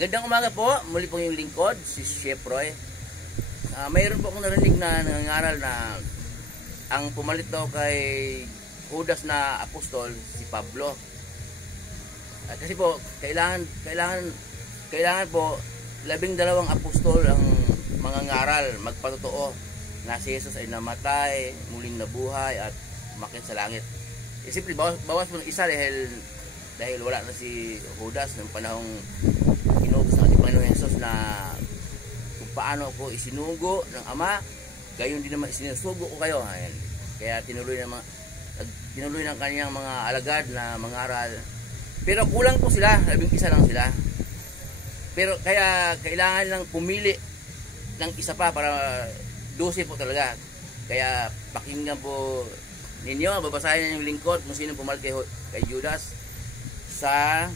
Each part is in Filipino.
Magandang umaga po, muli po yung lingkod, si Chef Roy. Mayroon po akong narinig na nangangaral na ang pumalit daw kay Judas na apostol, si Pablo. Kasi po, kailangan po 12 apostol ang mangangaral, magpatotoo na si Jesus ay namatay, muling nabuhay at umakyat sa langit. Siyempre, bawas po ng isa dahil wala na si Judas ng panahong inutos ng ating Panginoon Jesus na kung paano ako isinugo ng Ama, gayon din naman isinusugo ko kayo. Ayan. Kaya tinuloy ng kanyang mga alagad na mangaral. Pero kulang po sila, 11 lang sila. Pero kaya kailangan lang pumili ng isa pa para 12 po talaga. Kaya pakinggan po ninyo, babasahin yung lingkod kung sino pumalit kay Judas sa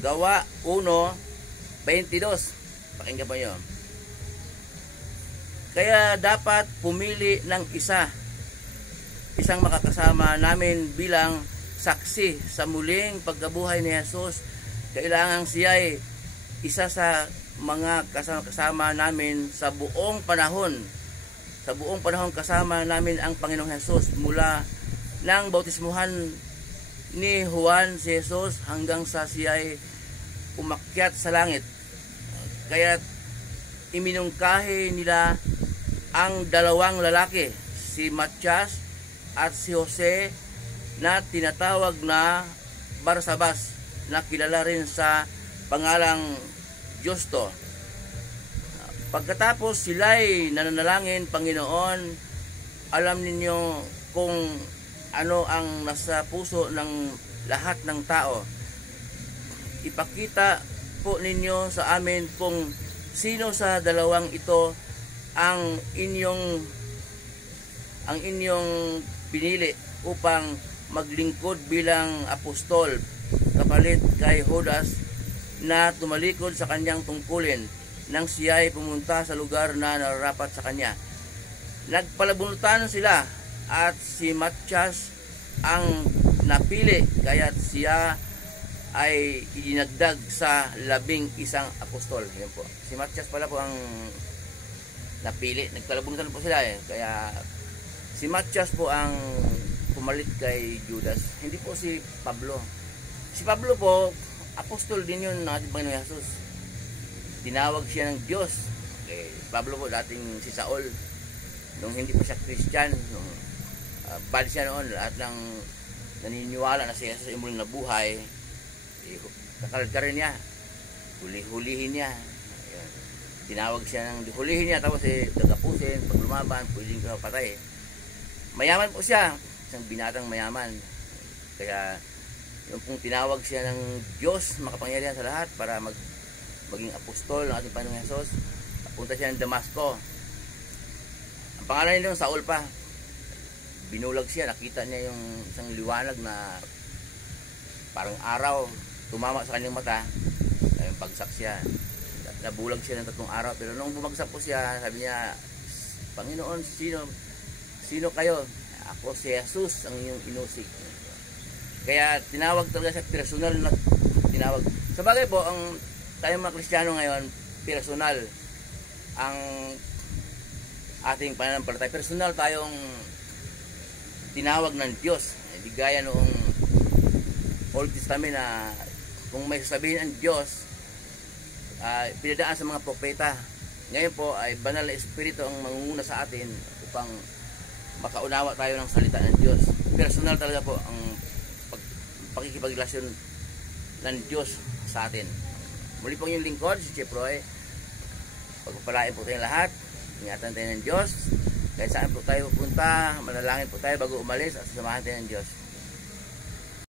Gawa 1:22. Pakinggan po nyo. Kaya dapat pumili ng isang makakasama namin bilang saksi sa muling pagkabuhay ni Jesus. Kailangan siya ay isa sa mga kasama namin sa buong panahon. Sa buong panahon kasama namin ang Panginoong Jesus mula nang bautismuhan ni Juan si Jesus hanggang sa siya ay umakyat sa langit. Kaya iminungkahi nila ang dalawang lalaki, si Matias at si Jose, na tinatawag na Barsabas, na kilala rin sa pangalang Justo. Pagkatapos sila'y nananalangin, Panginoon, alam ninyo kung ano ang nasa puso ng lahat ng tao. Ipakita po ninyo sa amin kung sino sa dalawang ito ang inyong pinili upang maglingkod bilang apostol kapalit kay Judas na tumalikod sa kanyang tungkulin nang siya ay pumunta sa lugar na nararapat sa kanya. Nagpalabunutan sila at si Matias ang napili, kaya siya ay idinagdag sa 11 apostol. Yan po. Si Matias pala po ang napili. Nagpalabunutan po sila Kaya si Matias po ang pumalit kay Judas. Hindi po si Pablo. Si Pablo po, apostol din yun ng ating Panginoon Jesus. Tinawag siya ng Diyos. Pablo po dating si Saul, nung hindi pa siya Christian, nung bad siya noon, lahat ng naniniwala na si Jesus ay muling nabuhay, kakalagkarin niya, hulihin niya. Ayan. Tinawag siya ng hulihin niya, tapos gagapusin, pag lumaban, pwedeng ka patay. Mayaman po siya, isang binatang mayaman. Kaya yung pong tinawag siya ng Diyos, makapangyarihan sa lahat, para maging apostol ng ating Panginoong Jesus. Punta siya ng Damasco. Ang pangalan niya Saul pa. Binulag siya, nakita niya yung isang liwanag na parang araw, tumama sa kanyang mata. Ayun, bagsak siya. Nabulag siya ng 3 araw. Pero nung bumagsak po siya, sabi niya, Panginoon, sino kayo? Ako si Jesus, ang inyong inusig. Kaya tinawag talaga sa personal na tinawag. Sa bagay po, ang tayong mga Kristiyano ngayon, personal ang ating pananampalataya. Personal tayong tinawag ng Diyos. Hindi gaya noong Old Testament na kung may sasabihin ang Diyos, pinadaan sa mga propeta. Ngayon po ay banal na espiritu ang mangunguna sa atin upang makaunawa tayo ng salita ng Diyos. Personal talaga po ang pakikipagrelasyon ng Diyos sa atin. Muli po yung lingkod, si Chef Roy. Pagpapalain po tayong lahat. Ingatan tayo ng Diyos. Kahit saan po tayo pupunta, manalangin po tayo bago umalis at sasamahan tayo ng Diyos.